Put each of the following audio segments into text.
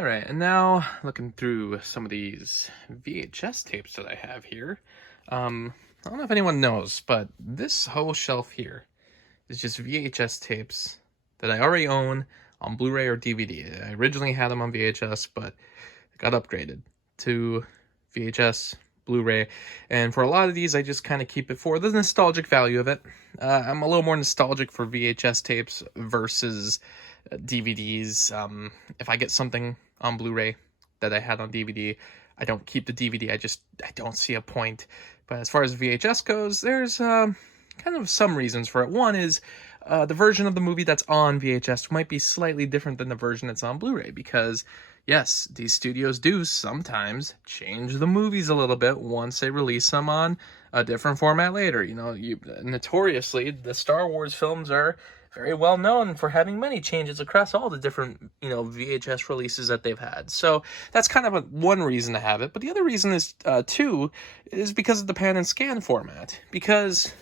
All right, and now looking through some of these VHS tapes that I have here. I don't know if anyone knows, but this whole shelf here is just VHS tapes that I already own on Blu-ray or DVD. I originally had them on VHS, but got upgraded to VHS, Blu-ray, and for a lot of these, I just kind of keep it for the nostalgic value of it. I'm a little more nostalgic for VHS tapes versus DVDs. If I get something on Blu-ray that I had on DVD, I don't keep the DVD. I don't see a point. But as far as VHS goes, there's kind of some reasons for it. One is the version of the movie that's on VHS might be slightly different than the version that's on Blu-ray because, yes, these studios do sometimes change the movies a little bit once they release them on a different format later. Notoriously, the Star Wars films are very well known for having many changes across all the different, VHS releases that they've had. So that's kind of one reason to have it. But the other reason is, too, is because of the pan and scan format. Because,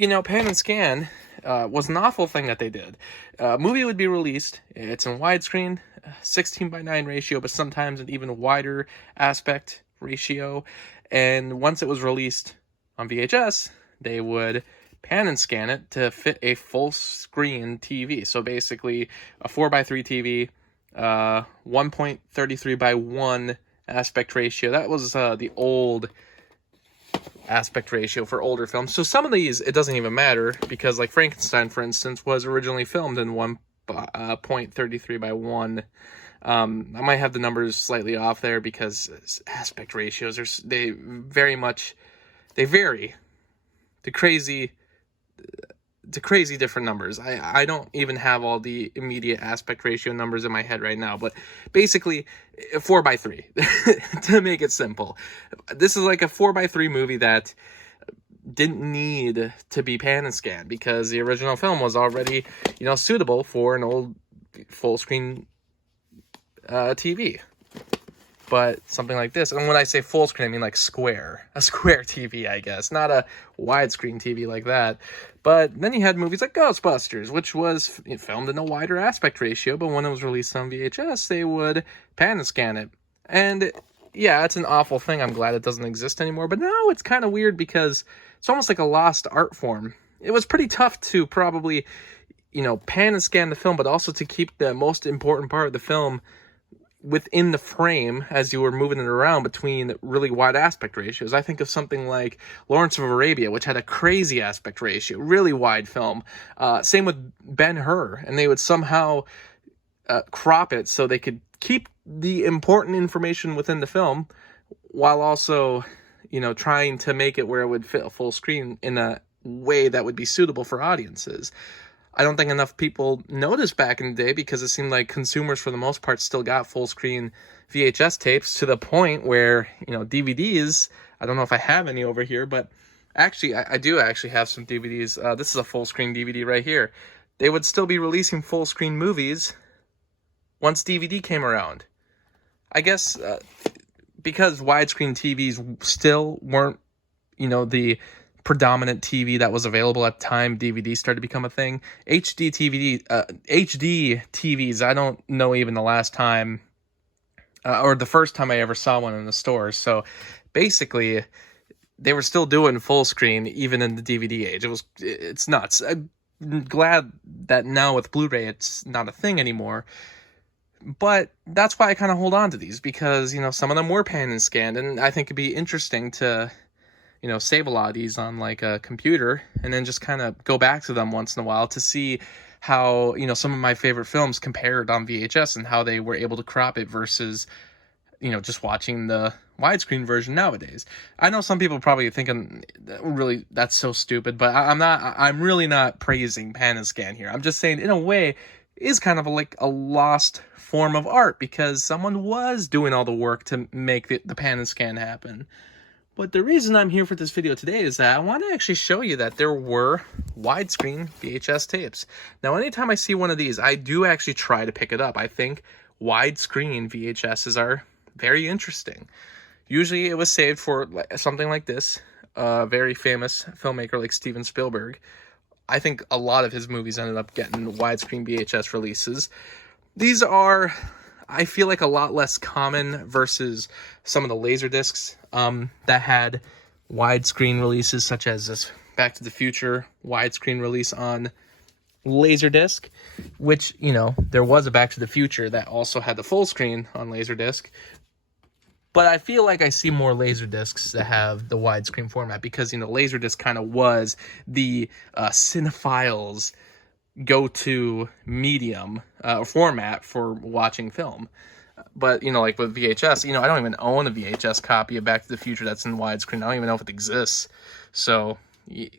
pan and scan was an awful thing that they did. Movie would be released, it's in widescreen, 16:9 ratio, but sometimes an even wider aspect ratio. And once it was released on VHS, they would pan and scan it to fit a full screen TV. So basically a 4:3 TV, 1.33:1 aspect ratio. That was the old aspect ratio for older films. So some of these, it doesn't even matter because like Frankenstein, for instance, was originally filmed in 1.33:1. I might have the numbers slightly off there because aspect ratios they vary to crazy different numbers. I don't even have all the immediate aspect ratio numbers in my head right now, but basically 4:3 to make it simple. This is like a 4:3 movie that didn't need to be pan and scan because the original film was already, suitable for an old full screen TV. But something like this, and when I say full screen, I mean like a square TV, I guess, not a widescreen TV like that. But then you had movies like Ghostbusters, which was filmed in a wider aspect ratio, but when it was released on VHS, they would pan and scan it. And yeah, it's an awful thing. I'm glad it doesn't exist anymore. But now it's kind of weird because it's almost like a lost art form. It was pretty tough to probably, pan and scan the film, but also to keep the most important part of the film within the frame as you were moving it around between really wide aspect ratios. I think of something like Lawrence of Arabia, which had a crazy aspect ratio, really wide film. Same with Ben-Hur, and they would somehow crop it so they could keep the important information within the film while also, trying to make it where it would fit a full screen in a way that would be suitable for audiences. I don't think enough people noticed back in the day because it seemed like consumers, for the most part, still got full screen VHS tapes to the point where, DVDs, I don't know if I have any over here, but actually, I do actually have some DVDs. This is a full screen DVD right here. They would still be releasing full screen movies once DVD came around. I guess because widescreen TVs still weren't, the predominant TV that was available at the time DVD started to become a thing. HD TVs, I don't know even the last time or the first time I ever saw one in the stores. So basically, they were still doing full screen even in the DVD age. It's nuts. I'm glad that now with Blu-ray it's not a thing anymore. But that's why I kind of hold on to these because, some of them were pan and scanned, and I think it'd be interesting to save a lot of these on like a computer and then just kind of go back to them once in a while to see how, some of my favorite films compared on VHS and how they were able to crop it versus, just watching the widescreen version nowadays. I know some people are probably thinking, really, that's so stupid, but I'm really not praising pan and scan here. I'm just saying, in a way, is kind of like a lost form of art because someone was doing all the work to make the pan and scan happen. But the reason I'm here for this video today is that I want to actually show you that there were widescreen VHS tapes. Now, anytime I see one of these, I do actually try to pick it up. I think widescreen VHSs are very interesting. Usually it was saved for something like this, a very famous filmmaker like Steven Spielberg. I think a lot of his movies ended up getting widescreen VHS releases. These are, I feel like a lot less common versus some of the Laserdiscs that had widescreen releases, such as this Back to the Future widescreen release on Laserdisc, which, you know, there was a Back to the Future that also had the full screen on Laserdisc. But I feel like I see more Laserdiscs that have the widescreen format because, you know, Laserdisc kind of was the cinephiles' go-to medium format for watching film. But, you know, like with VHS, you know, I don't even own a VHS copy of Back to the Future that's in widescreen. I don't even know if it exists. So,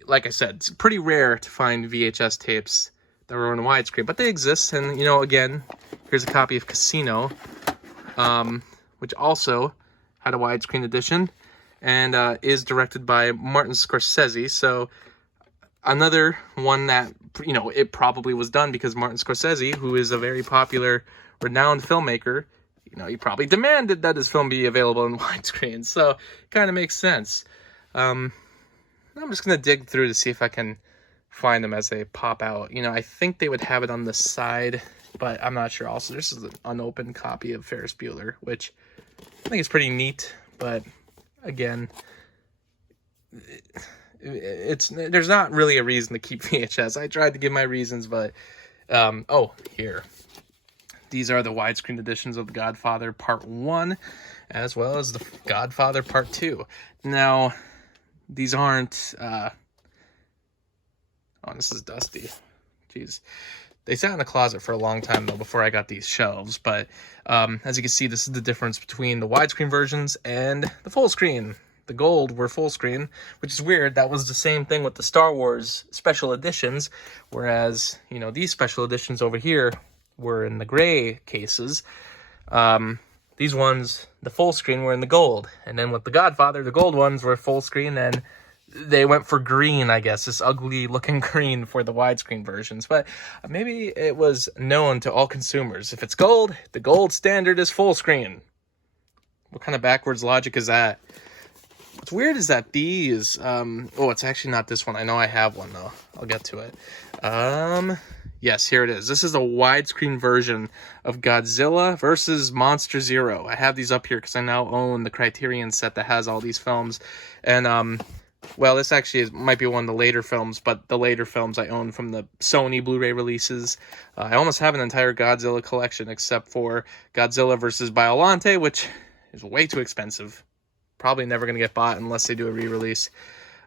like I said, it's pretty rare to find VHS tapes that were in widescreen, but they exist. And, you know, again, here's a copy of Casino, which also had a widescreen edition and is directed by Martin Scorsese. So another one that, you know, it probably was done because Martin Scorsese, who is a very popular, renowned filmmaker, you know, he probably demanded that his film be available in widescreen. So it kind of makes sense. I'm just going to dig through to see if I can find them as they pop out. You know, I think they would have it on the side, but I'm not sure. Also, this is an unopened copy of Ferris Bueller, which I think is pretty neat. But again, there's not really a reason to keep VHS. I tried to give my reasons, but oh, here. These are the widescreen editions of The Godfather Part 1, as well as The Godfather Part 2. Now, these aren't... oh, this is dusty. Jeez. They sat in the closet for a long time, though, before I got these shelves. But as you can see, this is the difference between the widescreen versions and the full screen. The gold were full screen, which is weird. That was the same thing with the Star Wars special editions, whereas, you know, these special editions over here were in the gray cases. These ones, the full screen, were in the gold. And then with The Godfather, the gold ones were full screen, and they went for green, I guess, this ugly looking green for the widescreen versions. But maybe it was known to all consumers. If it's gold, the gold standard is full screen. What kind of backwards logic is that? What's weird is that these, oh, it's actually not this one. I know I have one, though. I'll get to it. Yes, here it is. This is a widescreen version of Godzilla versus Monster Zero. I have these up here because I now own the Criterion set that has all these films. And, well, this actually might be one of the later films, but the later films I own from the Sony Blu-ray releases. I almost have an entire Godzilla collection except for Godzilla versus Biollante, which is way too expensive. Probably never going to get bought unless they do a re-release.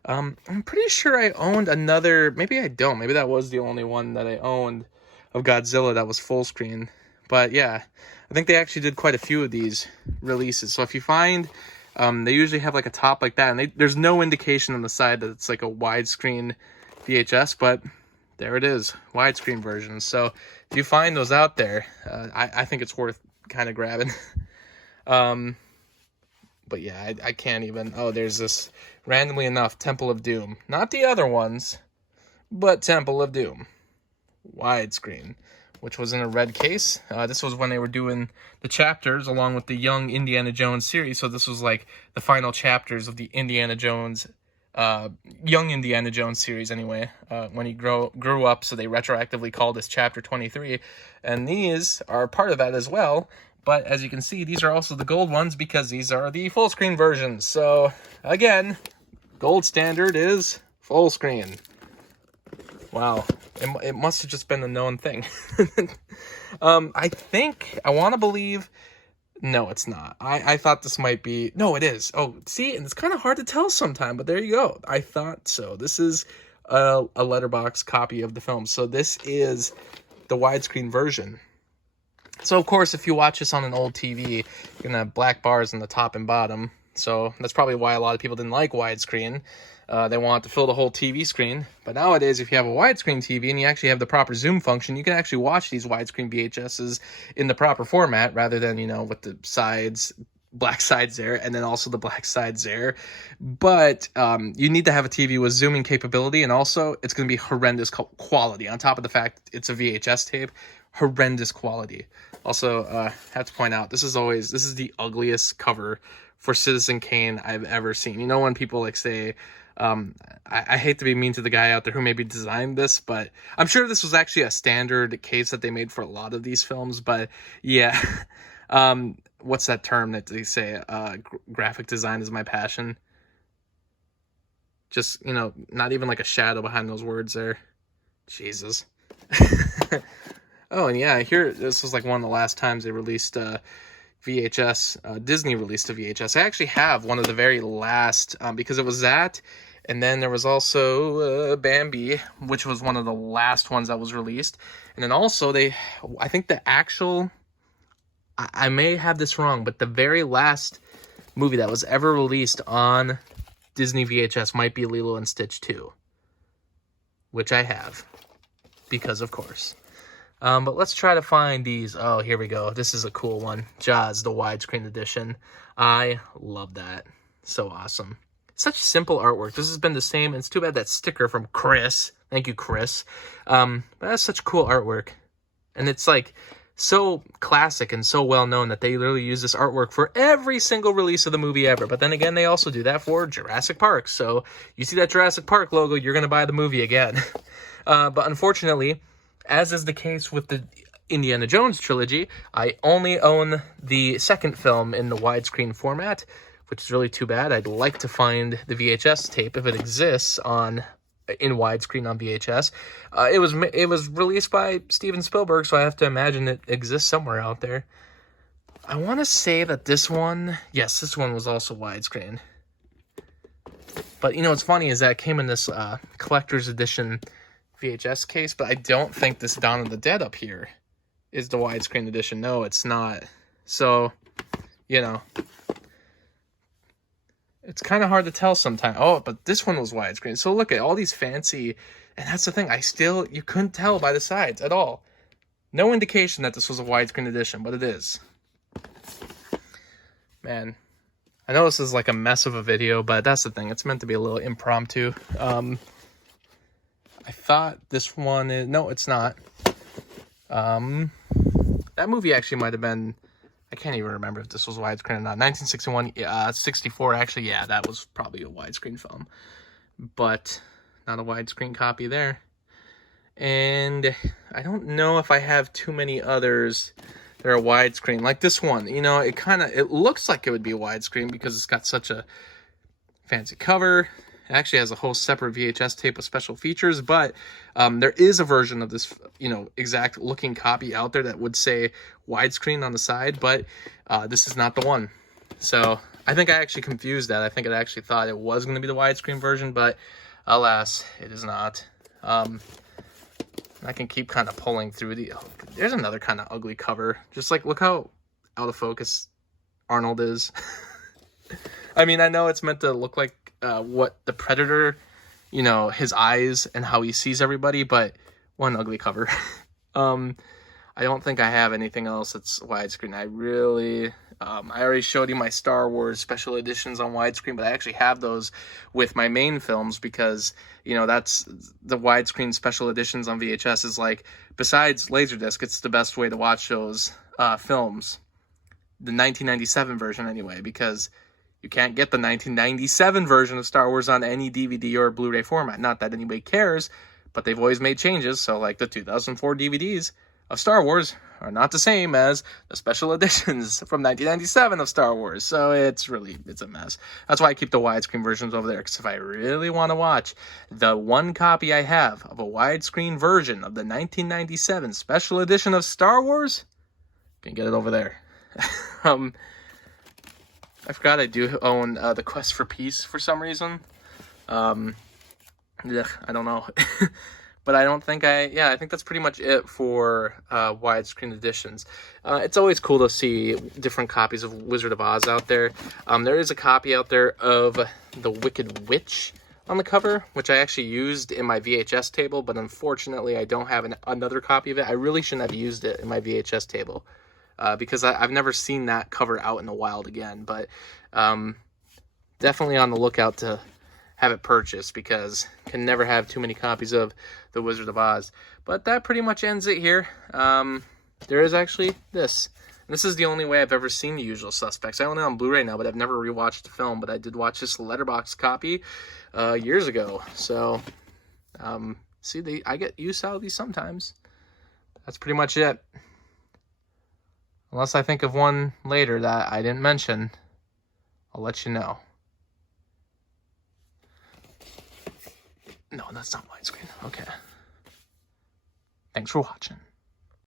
I'm pretty sure I owned another, maybe I don't, maybe that was the only one that I owned of Godzilla that was full screen. But yeah, I think they actually did quite a few of these releases. So if you find, they usually have like a top like that, and there's no indication on the side that it's like a widescreen VHS, but there it is, widescreen version. So if you find those out there, I think it's worth kind of grabbing. But yeah, I can't even... Oh, there's this, randomly enough, Temple of Doom. Not the other ones, but Temple of Doom. Widescreen, which was in a red case. This was when they were doing the chapters along with the Young Indiana Jones series. So this was like the final chapters of the Indiana Jones... Young Indiana Jones series, anyway. When he grew up, so they retroactively called this Chapter 23. And these are part of that as well. But as you can see, these are also the gold ones because these are the full screen versions. So again, gold standard is full screen. Wow, it must have just been a known thing. I want to believe, no, it's not. I thought this might be, no, it is. Oh, see, and it's kind of hard to tell sometime, but there you go. I thought so. This is a letterbox copy of the film. So this is the widescreen version. So, of course, if you watch this on an old TV, you're going to have black bars in the top and bottom. So that's probably why a lot of people didn't like widescreen. They want to fill the whole TV screen. But nowadays, if you have a widescreen TV and you actually have the proper zoom function, you can actually watch these widescreen VHSs in the proper format rather than, you know, with the sides, black sides there, and then also the black sides there. But you need to have a TV with zooming capability, and also it's going to be horrendous quality. On top of the fact it's a VHS tape, horrendous quality. Also, I have to point out, this is the ugliest cover for Citizen Kane I've ever seen. You know, when people like say, I hate to be mean to the guy out there who maybe designed this, but I'm sure this was actually a standard case that they made for a lot of these films. But yeah, What's that term that they say? Graphic design is my passion. Just, not even like a shadow behind those words there. Jesus. Oh, and yeah, here, this was like one of the last times they released VHS. Disney released a VHS. I actually have one of the very last, because it was that, and then there was also Bambi, which was one of the last ones that was released. And then also I think the actual, I may have this wrong, but the very last movie that was ever released on Disney VHS might be Lilo and Stitch 2, which I have, because of course. But let's try to find these. Oh, here we go. This is a cool one. Jaws, the widescreen edition. I love that. So awesome. Such simple artwork. This has been the same. It's too bad that sticker from Chris. Thank you, Chris. But that's such cool artwork. And it's like so classic and so well known that they literally use this artwork for every single release of the movie ever. But then again, they also do that for Jurassic Park. So you see that Jurassic Park logo, you're going to buy the movie again. But unfortunately, as is the case with the Indiana Jones trilogy, I only own the second film in the widescreen format, which is really too bad. I'd like to find the VHS tape if it exists in widescreen on VHS. It was released by Steven Spielberg, so I have to imagine it exists somewhere out there. I want to say that this one was also widescreen. But what's funny is that it came in this collector's edition VHS case, but I don't think this Dawn of the Dead up here is the widescreen edition. No, it's not. So, it's kind of hard to tell sometimes. Oh, but this one was widescreen. So look at all these fancy, and that's the thing. You couldn't tell by the sides at all. No indication that this was a widescreen edition, but it is. Man, I know this is like a mess of a video, but that's the thing. It's meant to be a little impromptu. I thought this one is... No, it's not. That movie actually might have been... I can't even remember if this was widescreen or not. 1961, 64, actually, yeah, that was probably a widescreen film. But not a widescreen copy there. And I don't know if I have too many others that are widescreen. Like this one, it looks like it would be a widescreen because it's got such a fancy cover. It actually has a whole separate VHS tape with special features, but there is a version of this, exact looking copy out there that would say widescreen on the side, but this is not the one. So I think I actually confused that. I think I actually thought it was going to be the widescreen version, but alas, it is not. I can keep kind of pulling through there's another kind of ugly cover. Just like, look how out of focus Arnold is. I mean, I know it's meant to look like what the Predator, his eyes and how he sees everybody, but one ugly cover. I don't think I have anything else that's widescreen. I already showed you my Star Wars special editions on widescreen, but I actually have those with my main films because, that's the widescreen special editions on VHS is like, besides Laserdisc, it's the best way to watch those films. The 1997 version anyway, because you can't get the 1997 version of Star Wars on any DVD or Blu-ray format. Not that anybody cares, but they've always made changes. So like the 2004 DVDs of Star Wars are not the same as the special editions from 1997 of Star Wars. So it's a mess. That's why I keep the widescreen versions over there. Because if I really want to watch the one copy I have of a widescreen version of the 1997 special edition of Star Wars, you can get it over there. I forgot I do own The Quest for Peace for some reason. I don't know. But I don't think I think that's pretty much it for widescreen editions. It's always cool to see different copies of Wizard of Oz out there. There is a copy out there of The Wicked Witch on the cover, which I actually used in my VHS table, but unfortunately I don't have another copy of it. I really shouldn't have used it in my VHS table. Because I've never seen that cover out in the wild again, but definitely on the lookout to have it purchased because can never have too many copies of The Wizard of Oz. But that pretty much ends it here. There is actually this. This is the only way I've ever seen The Usual Suspects. I own it on Blu-ray now, but I've never rewatched the film, but I did watch this letterbox copy years ago. So, I get use out of these sometimes. That's pretty much it. Unless I think of one later that I didn't mention, I'll let you know. No, that's not widescreen. Okay. Thanks for watching.